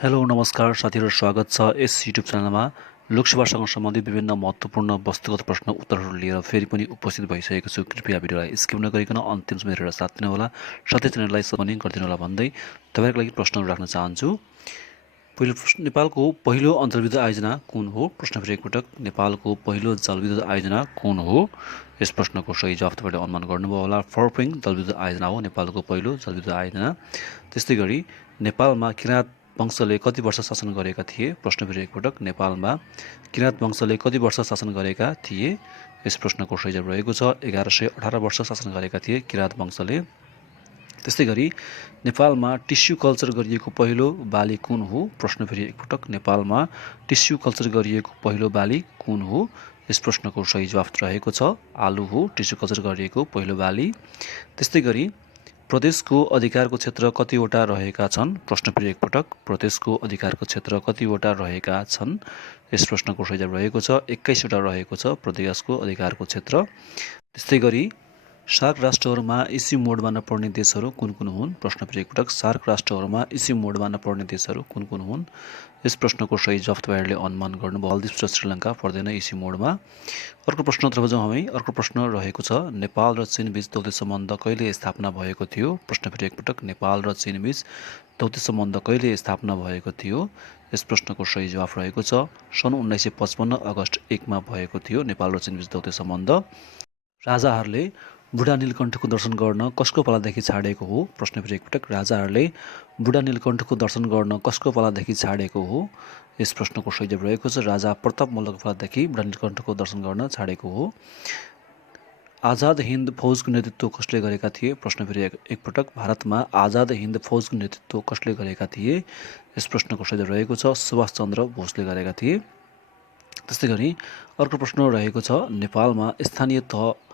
Hello नमस्कार साथीहरु, स्वागत छ यस युट्युब च्यानलमा। लोकसेवासँग सम्बन्धित विभिन्न महत्त्वपूर्ण वस्तुगत प्रश्न उत्तरहरू लिएर फेरि पनि उपस्थित भइसकेको छु। कृपया भिडियोलाई स्किप नगरिकन अन्तिमसम्म हेरेर साथ दिनुहोला। साथै च्यानललाई सब पनि गरिदिनु होला भन्दै तपाईहरुको लागि प्रश्नहरू राख्न चाहन्छु। पहिलो प्रश्न, नेपालको पहिलो अन्तर्विद्युत आयोजना कुन हो? प्रश्न फेरि एकपटक, नेपालको पहिलो जलविद्युत आयोजना कुन हो? यस प्रश्नको सही जवाफ तपाईले अनुमान गर्नुभयो होला। फर्पिङ जलविद्युत आयोजना हो नेपालको पहिलो जलविद्युत आयोजना। त्यस्तै गरी नेपालमा किराँत वंशले कति वर्ष शासन गरेका थिए? प्रश्न फेरि एकपटक, नेपालमा किराँत वंशले कति वर्ष शासन गरेका थिए? यस प्रश्नको सही जवाफ रहेको छ 1118 वर्ष शासन गरेका थिए किराँत वंशले। त्यस्तै गरी नेपालमा टिस्यु कल्चर गरिएको पहिलो बाली कुन हो? प्रश्न फेरि एकपटक, नेपालमा टिस्यु कल्चर गरिएको पहिलो बाली कुन हो? यस प्रश्नको सही जवाफ रहेको छ आलु हो टिस्यु कल्चर गरिएको पहिलो बाली। त्यस्तै गरी प्रदेशको अधिकारको क्षेत्र कतिवटा रहेका छन्? प्रश्न फेरि एकपटक, प्रदेशको अधिकारको क्षेत्र कतिवटा रहेका छन्? यस प्रश्नको सही जवाफ रहेको छ 21 वटा रहेको छ प्रदेशको अधिकारको क्षेत्र। त्यस्तै गरी सार्क राष्ट्रहरूमा इस्यु मोडमा नपर्ने देशहरू कुन कुन हुन्? प्रश्न फेरि एकपटक, सार्क राष्ट्रहरूमा इस्यु मोडमा नपर्ने देशहरू कुन कुन हुन्? यस प्रश्नको सही जवाफ तपाईहरुले अनुमान गर्नुभयो। मालदिप्स र श्रीलङ्का पर्दैन इस्यु मोडमा। अर्को प्रश्नतर्फ जाउँ हामी। अर्को प्रश्न रहेको छ, नेपाल र चीन बीच दौत्य सम्बन्ध कहिले स्थापना भएको थियो? प्रश्न फेरि एकपटक, नेपाल र चीन बीच दौत्य सम्बन्ध कहिले स्थापना भएको थियो? यस प्रश्नको सही जवाफ रहेको छ सन् 1955 अगस्त 1 मा भएको थियो नेपाल र चीन बीच दौत्य सम्बन्ध। राजाहरूले बुढा नीलकण्ठको दर्शन गर्न कसको पालादेखि छाडेको हो? प्रश्न फेरि एकपटक, राजाहरूले बुढा नीलकण्ठको दर्शन गर्न कसको पालादेखि छाडेको हो? यस प्रश्नको सही जवाफ रहेको छ राजा प्रताप मल्लको पालादेखि बुढा नीलकण्ठको दर्शन गर्न छाडेको हो। आजाद हिन्द फौजको नेतृत्व कसले गरेका थिए? प्रश्न फेरि एकपटक, भारतमा आजाद हिन्द फौजको नेतृत्व कसले गरेका थिए? यस प्रश्नको सही जवाफ रहेको छ सुभाष चन्द्र बोसले गरेका थिए। त्यस्तै गरी अर्को प्रश्न रहेको छ, नेपालमा स्थानीय तहको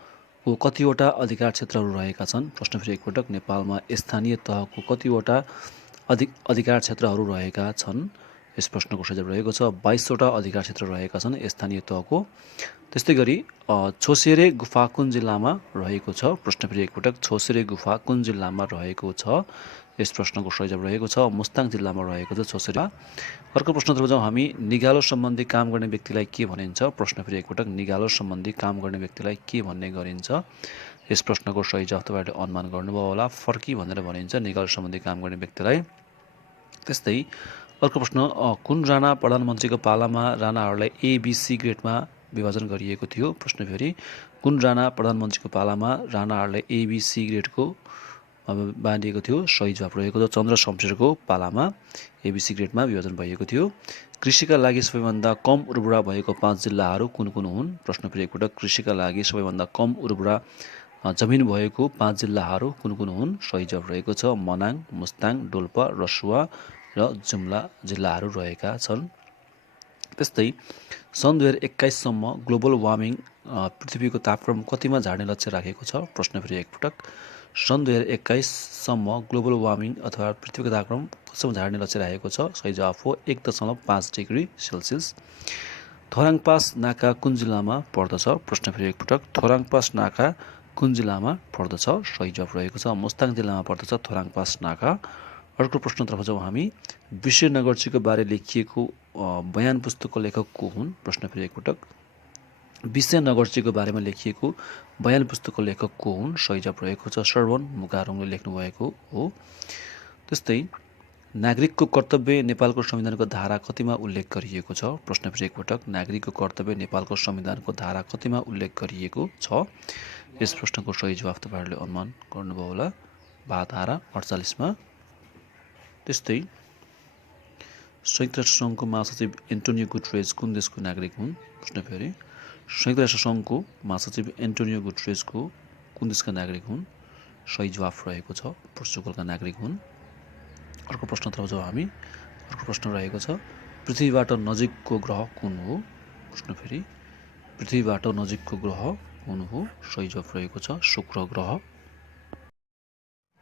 कतिवटा अधिकार क्षेत्रहरू रहेका छन्? प्रश्न फेरि एकपटक, नेपालमा स्थानीय तहको कतिवटा अधिकार क्षेत्रहरू रहेका छन्? यस प्रश्नको सही जवाफ रहेको छ 22 वटा अधिकार क्षेत्र रहेका छन् स्थानीय तहको। त्यस्तै गरी छोसेरे गुफा कुन जिल्लामा रहेको छ? प्रश्न फेरि एकपटक, छोसेरे गुफा कुन जिल्लामा रहेको छ? यस प्रश्नको सही जवाफ रहेको छ मुस्ताङ जिल्लामा रहेको छ छोसेरे। अर्को प्रश्नतर्फ जाउँ हामी। निगालो सम्बन्धी काम गर्ने व्यक्तिलाई के भनिन्छ? प्रश्न फेरि एकपटक, निगालो सम्बन्धी काम गर्ने व्यक्तिलाई के भन्ने गरिन्छ? यस प्रश्नको सही जवाफ तपाईहरुले अनुमान गर्नुभयो होला। फर्की भनेर भनिन्छ निगालो सम्बन्धी काम गर्ने व्यक्तिलाई। त्यस्तै अर्को प्रश्न, कुन राणा प्रधानमन्त्रीको पालामा राणाहरूलाई ABC ग्रेडमा विभाजन गरिएको थियो? प्रश्न फेरि, कुन राणा प्रधानमन्त्रीको पालामा राणाहरूलाई ABC ग्रेडको बाँडिएको थियो? सही जवाफ रहेको छ चन्द्र शमशेरको पालामा ABC ग्रेडमा विभाजन भएको थियो। कृषिका लागि सबैभन्दा कम उर्वरा भएको 5 जिल्लाहरू कुन कुन हुन्? प्रश्न फेरि एकपटक, कृषिका लागि सबैभन्दा कम उर्वरा जमिन भएको 5 जिल्लाहरू कुन कुन हुन्? सही जवाफ रहेको छ मनाङ, मुस्ताङ, डोल्पा, रसुवा र जुम्ला जिल्लाहरू रहेका छन्। त्यस्तै सन् 2021 सम्म ग्लोबल वार्मिङ पृथ्वीको तापक्रम कतिमा झार्ने लक्ष्य राखेको छ? प्रश्न फेरि एकपटक, सन् 2021 सम्म ग्लोबल वार्मिङ अथवा पृथ्वीको तापक्रम कतिसम्म झार्ने लक्ष्य राखेको छ? सही जवाफ हो 1.5 डिग्री सेल्सियस। थोराङ पास नाका कुन जिल्लामा पर्दछ? प्रश्न फेरि एकपटक, थोराङ पास नाका कुन जिल्लामा पर्दछ? सही जवाफ रहेको छ मुस्ताङ जिल्लामा पर्दछ थोराङ पास नाका। अर्को प्रश्नतर्फ जाउँ हामी। विश्व नगरजीको बारे लेखिएको बयान पुस्तकको लेखक को हुन्? प्रश्न फेरि एकपटक, विश्व नगरजीको बारेमा लेखिएको बयान पुस्तकको लेखक को हुन्? सही जवाफ रहेको छ श्रवण मुकारुङले लेख्नुभएको हो। त्यस्तै नागरिकको कर्तव्य नेपालको संविधानको धारा कतिमा उल्लेख गरिएको छ? प्रश्न फेरि एकपटक, नागरिकको कर्तव्य नेपालको संविधानको धारा कतिमा उल्लेख गरिएको छ? यस प्रश्नको सही जवाफ तपाईहरुले अनुमान गर्नुभयो होला धारा 48 मा। त्यस्तै संयुक्त राष्ट्र सङ्घको महासचिव एन्टोनियो गुटरेज कुन देशको नागरिक हुन्? प्रश्न फेरि, संयुक्त राष्ट्र सङ्घको महासचिव एन्टोनियो गुटरेजको कुन देशका नागरिक हुन्? सही जवाफ रहेको छ पोर्चुगलका नागरिक हुन्। अर्को प्रश्नतर्फ जाउँ हामी। अर्को प्रश्न रहेको छ, पृथ्वीबाट नजिकको ग्रह कुन हो? प्रश्न फेरि, पृथ्वीबाट नजिकको ग्रह कुन हो? सही जवाफ रहेको छ शुक्र ग्रह।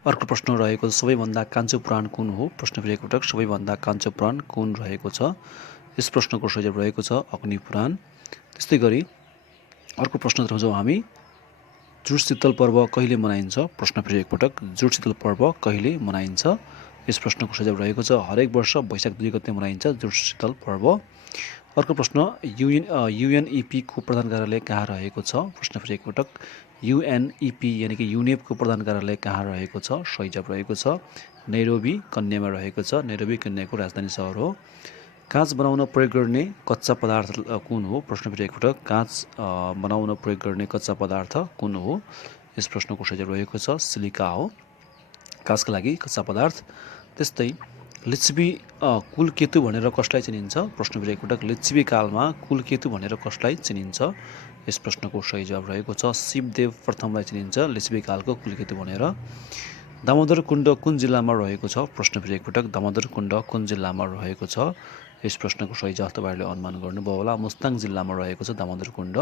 अर्को प्रश्न रहेको छ, सबैभन्दा कान्छो पुराण कुन हो? प्रश्न फेरि एकपटक, सबैभन्दा कान्छो पुराण कुन रहेको छ? यस प्रश्नको सही जवाफ रहेको छ अग्नि पुराण। त्यस्तै गरी अर्को प्रश्नतर्फ जाउँ हामी। जुडशीतल पर्व कहिले मनाइन्छ? प्रश्न फेरि एकपटक, जुडशीतल पर्व कहिले मनाइन्छ? यस प्रश्नको सही जवाफ रहेको छ हरेक वर्ष वैशाख 2 गते मनाइन्छ जुडशीतल पर्व। अर्को प्रश्न युएनईपी को प्रधान कार्यालय कहाँ रहेको छ? प्रश्न फेरि एकपटक युएनईपी यानि कि युनेपको प्रधान कार्यालय कहाँ रहेको छ? सही जवाफ रहेको छ नैरोबी कन्यामा रहेको छ। नैरोबी कन्याको राजधानी सहर हो। काँच बनाउन प्रयोग गर्ने कच्चा पदार्थ कुन हो? प्रश्न फेरि एकपटक काँच बनाउन प्रयोग गर्ने कच्चा पदार्थ कुन हो? यस प्रश्नको सही जवाफ रहेको छ सिलिका हो काँचका लागि कच्चा पदार्थ। त्यस्तै लिच्छवी कुलकेतु भनेर कसलाई चिनिन्छ? प्रश्न फेरि एकपटक लिच्छवी कालमा कुलकेतु भनेर कसलाई चिनिन्छ? यस प्रश्नको सही जवाफ रहेको छ शिवदेव प्रथमलाई चिनिन्छ लिच्छवी कालको कुलकेतु भनेर। दामोदर कुण्ड कुन जिल्लामा रहेको छ? प्रश्न फेरि एकपटक दामोदर कुण्ड कुन जिल्लामा रहेको छ? यस प्रश्नको सही जवाफ तपाईँहरूले अनुमान गर्नुभयो होला मुस्ताङ जिल्लामा रहेको छ दामोदर कुण्ड।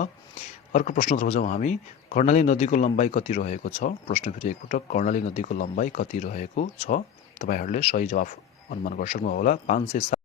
अर्को प्रश्नतर्फ जाउँ हामी कर्णाली नदीको लम्बाइ कति रहेको छ? प्रश्न फेरि एकपटक कर्णाली नदीको लम्बाइ कति रहेको छ? तपाईँहरूले सही जवाफ अनुमान गर्न सक्नुभयो होला 507